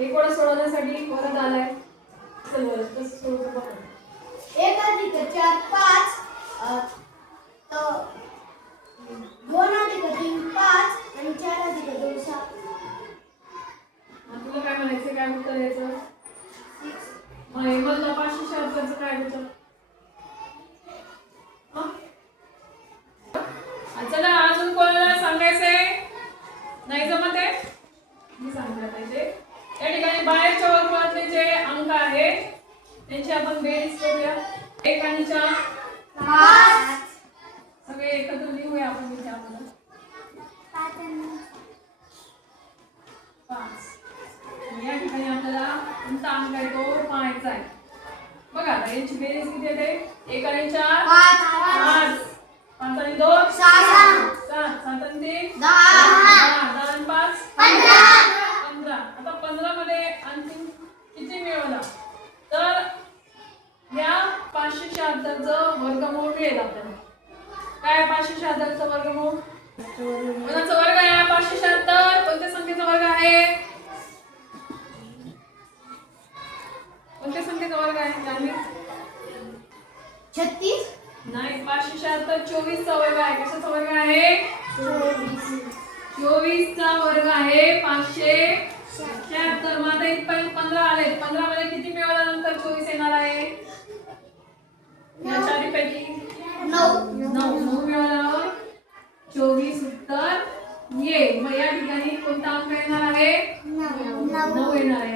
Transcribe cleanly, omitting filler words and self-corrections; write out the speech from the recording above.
एक कोड सोडवण्यासाठी परत आलाय. चल बरं कसं सोडवतो बघा. 1 अधिक 4 5 तो 2 अधिक 3 5 आणि 4 अधिक 2 7. तुला काय म्हणायचं काय उत्तर द्यायचं? मग हे मधलं 576 काय होतं? चला अजून कोणाला सांगायचंय? नाही जमत आहे? मी सांगणार पाहिजे. या ठिकाणी बाहेरच्या वर्गातले जे अंक आहेत त्यांची आपण बेरीज करूया. 1 आणि 4 5 सगळे एकत्र लिहूया आपण इथे आपण 5. या ठिकाणी आपल्याला कोणता अंक आहे तो पाहायचा आहे. बघा आता याची बेरीज किती येते? 1 आणि 4 5 5 आणि 2 7 7 आणि 3 10 आणि 5 15. आता 15 मध्ये आणखी किती मिळवला तर या 576 चं वर्गमूळ मिळेल आपल्याला. काय 576 चं वर्गमूळ? कोणाचा वर्ग आहे 576? कोणत्या संख्येचा वर्ग आहे? कोणत्या संख्येचा वर्ग आहे? जान्हवी 36 नाही 576 24 चा वर्ग आहे. कशाचा वर्ग आहे? 24 चा वर्ग आहे 576. मग आता इथपर्यंत 15 आले. 15 मध्ये किती मिळवल्यानंतर 24 येणार आहे? या चारीपैकी 9 मिळवल्यावर 24 उत्तर येईल. मग या ठिकाणी कोणता अंक येणार आहे? 9 येणार आहे.